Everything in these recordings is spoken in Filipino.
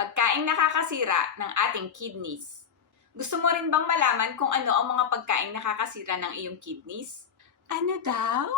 Pagkain nakakasira ng ating kidneys. Gusto mo rin bang malaman kung ano ang mga pagkain nakakasira ng iyong kidneys? Ano daw?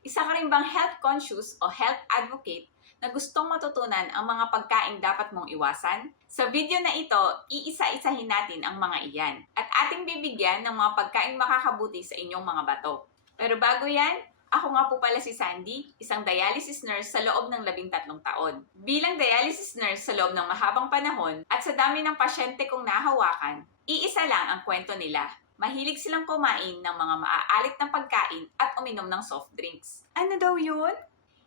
Isa ka rin bang health conscious o health advocate na gustong matutunan ang mga pagkain dapat mong iwasan? Sa video na ito, iisa-isahin natin ang mga iyan at ating bibigyan ng mga pagkain makakabuti sa inyong mga bato. Pero bago yan, ako nga po pala si Sandy, isang dialysis nurse sa loob ng labing tatlong taon. Bilang dialysis nurse sa loob ng mahabang panahon at sa dami ng pasyente kong nahawakan, iisa lang ang kwento nila. Mahilig silang kumain ng mga maaalit na pagkain at uminom ng soft drinks. Ano daw yun?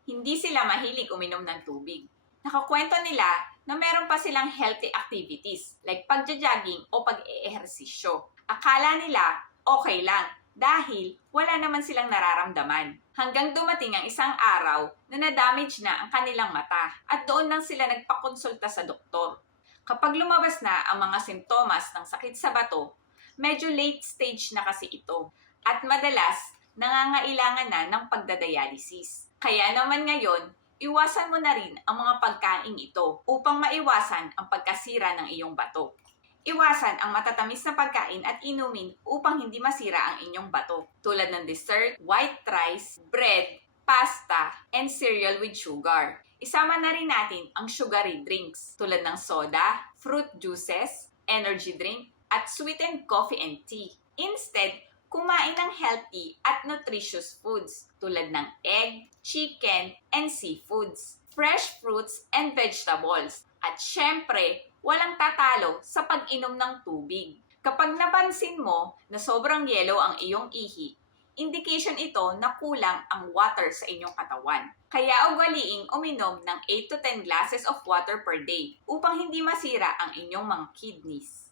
Hindi sila mahilig uminom ng tubig. Nakakwento nila na meron pa silang healthy activities like pagja-jogging o pag-eehersisyo. Akala nila okay lang dahil wala naman silang nararamdaman. Hanggang dumating ang isang araw na na-damage na ang kanilang mata at doon lang sila nagpakonsulta sa doktor. Kapag lumabas na ang mga simptomas ng sakit sa bato, medyo late stage na kasi ito at madalas nangangailangan na ng pagdadialysis. Kaya naman ngayon, iwasan mo na rin ang mga pagkain ito upang maiwasan ang pagkasira ng iyong bato. Iwasan ang matatamis na pagkain at inumin upang hindi masira ang inyong bato, tulad ng dessert, white rice, bread, pasta, and cereal with sugar. Isama na rin natin ang sugary drinks tulad ng soda, fruit juices, energy drink, at sweetened coffee and tea. Instead, kumain ng healthy at nutritious foods tulad ng egg, chicken, and seafoods, fresh fruits and vegetables, at syempre, walang tatalo sa pag-inom ng tubig. Kapag napansin mo na sobrang yelo ang iyong ihi, indication ito na kulang ang water sa inyong katawan. Kaya ugaliing uminom ng 8 to 10 glasses of water per day upang hindi masira ang inyong mga kidneys.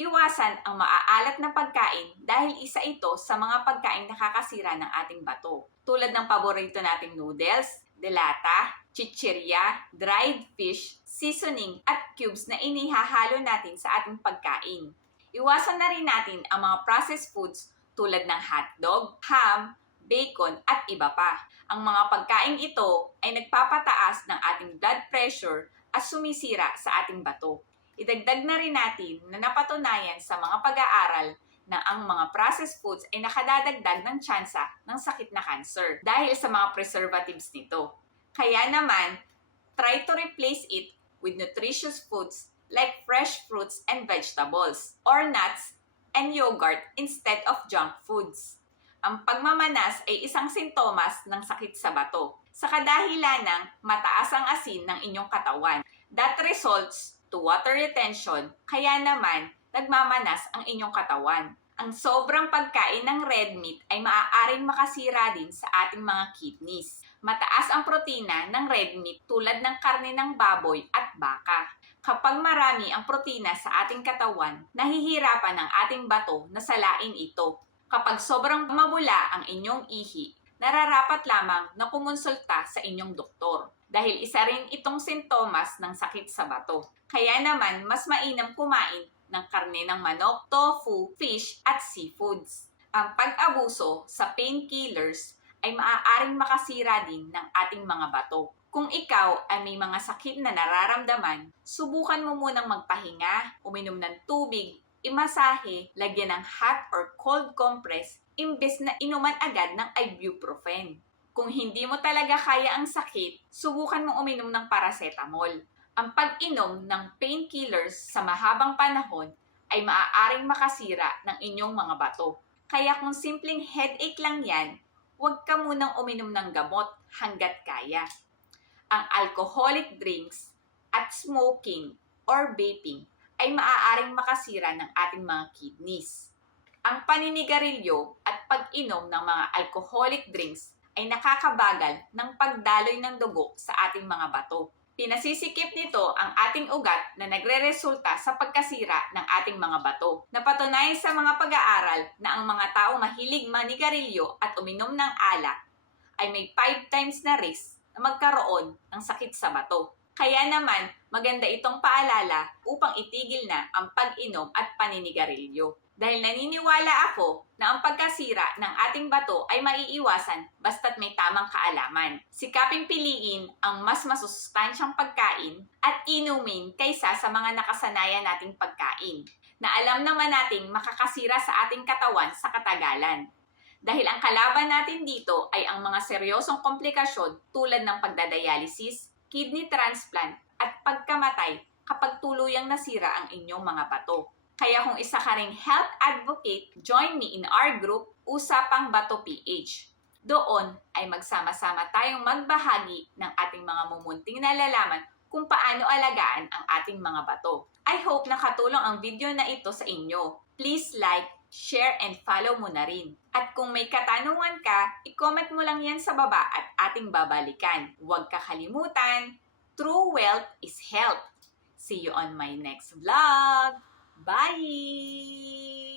Iwasan ang maaalat na pagkain dahil isa ito sa mga pagkain nakakasira ng ating bato. Tulad ng paborito nating noodles, delata, chichirya, dried fish, seasoning at cubes na inihahalo natin sa ating pagkain. Iwasan na rin natin ang mga processed foods tulad ng hotdog, ham, bacon at iba pa. Ang mga pagkain ito ay nagpapataas ng ating blood pressure at sumisira sa ating bato. Idagdag na rin natin na napatunayan sa mga pag-aaral na ang mga processed foods ay nakadadagdag ng tsansa ng sakit na cancer dahil sa mga preservatives nito. Kaya naman, try to replace it with nutritious foods like fresh fruits and vegetables or nuts and yogurt instead of junk foods. Ang pagmamanas ay isang sintomas ng sakit sa bato sa kadahilan ng mataas ang asin ng inyong katawan. That results to water retention, kaya naman nagmamanas ang inyong katawan. Ang sobrang pagkain ng red meat ay maaaring makasira din sa ating mga kidneys. Mataas ang protina ng red meat tulad ng karne ng baboy at baka. Kapag marami ang protina sa ating katawan, nahihirapan ang ating bato na salain ito. Kapag sobrang mabula ang inyong ihi, nararapat lamang na kumonsulta sa inyong doktor dahil isa rin itong sintomas ng sakit sa bato. Kaya naman, mas mainam kumain ng karne ng manok, tofu, fish, at seafoods. Ang pag-abuso sa painkillers ay maaaring makasira din ng ating mga bato. Kung ikaw ay may mga sakit na nararamdaman, subukan mo munang magpahinga, uminom ng tubig, imasahe, lagyan ng hot or cold compress, imbes na inuman agad ng ibuprofen. Kung hindi mo talaga kaya ang sakit, subukan mong uminom ng paracetamol. Ang pag-inom ng painkillers sa mahabang panahon ay maaaring makasira ng inyong mga bato. Kaya kung simpleng headache lang yan, huwag ka munang uminom ng gamot hanggat kaya. Ang alcoholic drinks at smoking or vaping ay maaaring makasira ng ating mga kidneys. Ang paninigarilyo at pag-inom ng mga alcoholic drinks ay nakakabagal ng pagdaloy ng dugo sa ating mga bato. Pinasisikip nito ang ating ugat na nagre-resulta sa pagkasira ng ating mga bato. Napatunayan sa mga pag-aaral na ang mga taong mahilig manigarilyo at uminom ng alak ay may 5 times na risk na magkaroon ng sakit sa bato. Kaya naman, maganda itong paalala upang itigil na ang pag-inom at paninigarilyo. Dahil naniniwala ako na ang pagkasira ng ating bato ay maiiwasan basta't may tamang kaalaman. Sikaping piliin ang mas masustansyang pagkain at inumin kaysa sa mga nakasanayan nating pagkain na alam naman nating makakasira sa ating katawan sa katagalan. Dahil ang kalaban natin dito ay ang mga seryosong komplikasyon tulad ng pagdadialysis, kidney transplant at pagkamatay kapag tuluyang nasira ang inyong mga bato. Kaya kung isa ka ring health advocate, join me in our group, Usapang Bato PH. Doon ay magsama-sama tayong magbahagi ng ating mga mumunting nalalaman kung paano alagaan ang ating mga bato. I hope nakatulong ang video na ito sa inyo. Please like, share, and follow mo na rin. At kung may katanungan ka, i-comment mo lang yan sa baba at ating babalikan. Huwag kakalimutan, true wealth is health. See you on my next vlog. Bye!